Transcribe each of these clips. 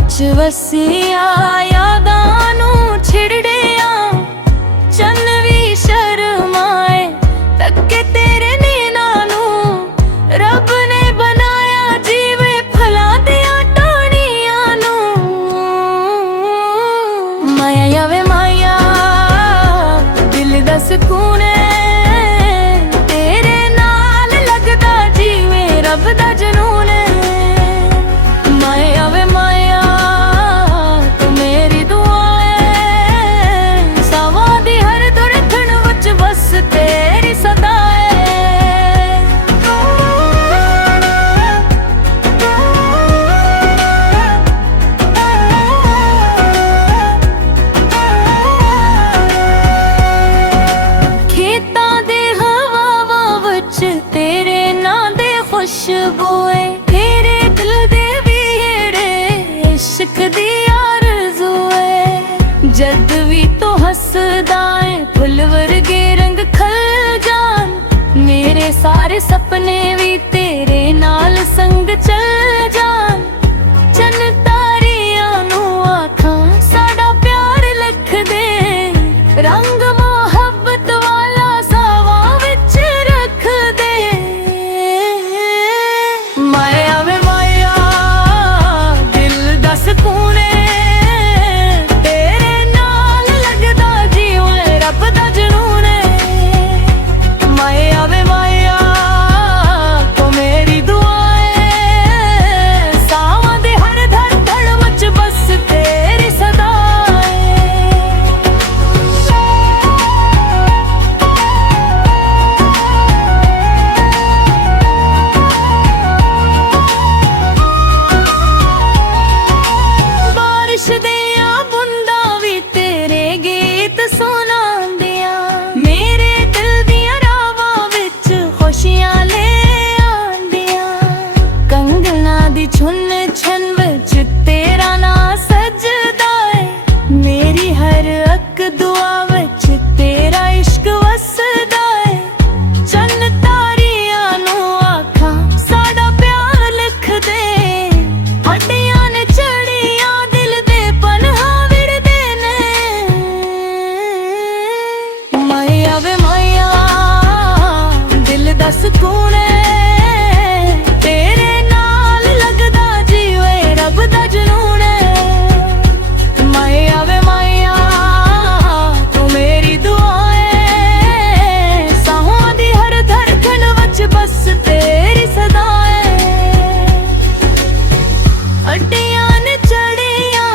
विच वसिया यादां नूं छिड़ड़िया चन्न भी शर्माए तके तेरे नैना नूं रब ने बनाया जीवे फलां दियां टहणियां नूं। माया वे माया दिल दा सकून तेरे नाल लगदा जीवे रब दा जनून। माया वे माया तू मेरी दुआ है सावां दी हर धड़कन विच बस तेरी सदा खेतां दे हवावां विच तेरे नां दे खुशबू तेरे दिल दे वीड़े इश्क दी आरज़ू है। जद भी तो हसदा है फुल वर्गे रंग खल जान मेरे सारे सपने भी तेरे नाल संग चल जान। चन्न तारियां नूं आखां साडा प्यार लिख दे रंग मोहब्बत वाला सावां विच रख दे। माया वे माया दिल दा सकून तेरे नाल लगदा जीवे रब दा जनून। माया वे माया तो मेरी दुआ है सावां दे हर धड़कन विच बस तेरी सदा बारिश दियां बूंदां भी तेरे गीत सुनांदियां मेरे दिल दियां रावां विच खुशियां ले आंदियां। कंगना दी छुन छन विच तेरा नां सजदा है मेरी हर अक दुआ विच तेरा इश्क वसदा है। चन्न तारियां नूं आखां साडा प्यार लिख दे हड्डियां ने चढ़ियां दिल दे पन्हा विड़दे ने। माया वे माया दिल दा सकून तेरे नाल लगदा जीवे रब दा जनून। माया वे माया तू मेरी दुआ है सावां दी हर धड़कन विच बस तेरी सदा हड्डियां ने चढ़ियां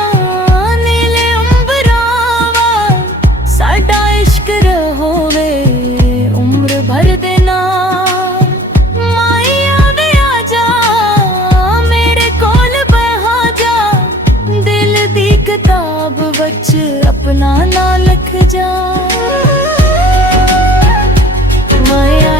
नीले अंबरां साडा इश्क रहोवे उम्र भर दे नाल। माया वे आजा मेरे कोल बहा जा दिल दी किताब विच अपना नां लिख जा। माया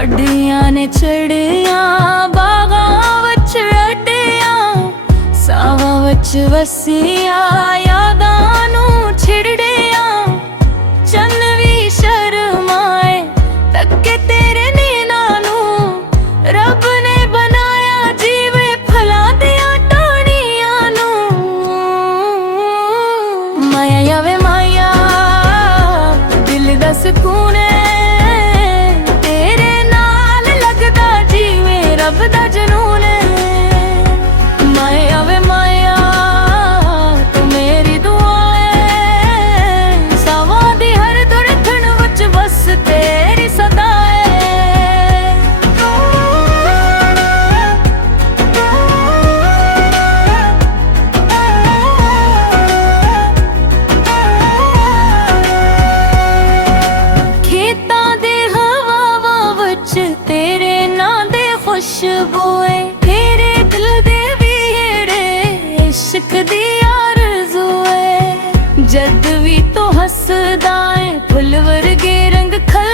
अड्डियां ने चढ़ियां बागां विच अड्डियां सावां विच वसिया यादां नूं छिड़ड़िया चन्न भी शर्माए तके तेरे नैना नूं रब ने बनाया जीवे फलां दियां टहणियां नूं। माया वे माया दिल दा सकून तेरे नाल लगदा जीवे रब दा जनून। माया वे माया तू मेरी दुआ है सावां दी हर धड़कन विच बस तेरी सदा खेतां दे हवावां विच तेरे नां खुशबू है तेरे दिल दे विहड़े इश्क दी आरज़ू है जद भी तो हसदा है फुल वर्गे रंग खल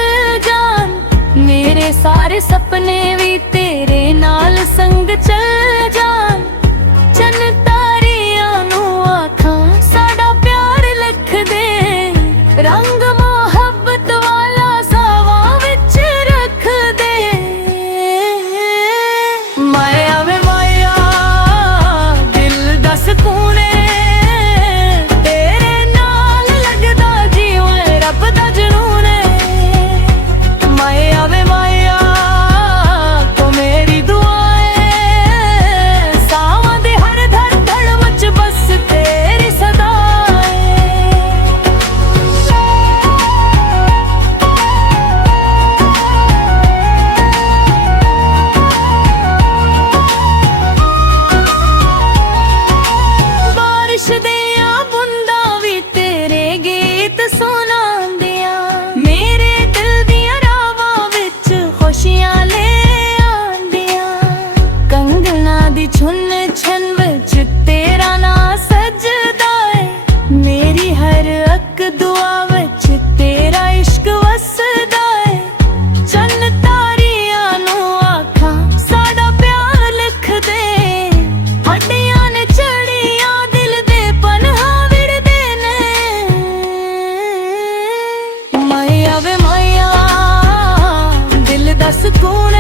जान मेरे सारे सपने भी तेरे नाल संग चल जान चन तारियां नू आखां साडा प्यार लिख दे रंग मोहब्बत वाला सावा विच रख दे माया वे माया दिल दा सुकून है तेरे नाल लगदा जीवन रब दा जुनून है माया वे माया तो मेरी दुआ है सावां दे हर धड़कन विच बस तेरी सदा बारिश दियां बूंदां भी तेरे गीत सुनांदियां मेरे दिल दियां रावां विच खुशियां ले आंदियां कंगना दी छुन छन विच तेरा नां सजदा है मेरी हर अक दुआ विच तेरा इश्क वसदा है चन्न तारियां नू आखां साडा प्यार लिख दे हड्डियां ने चढ़ियां दिल दे पन्हा विड़दे ने माया वे माया दिल दा सुकून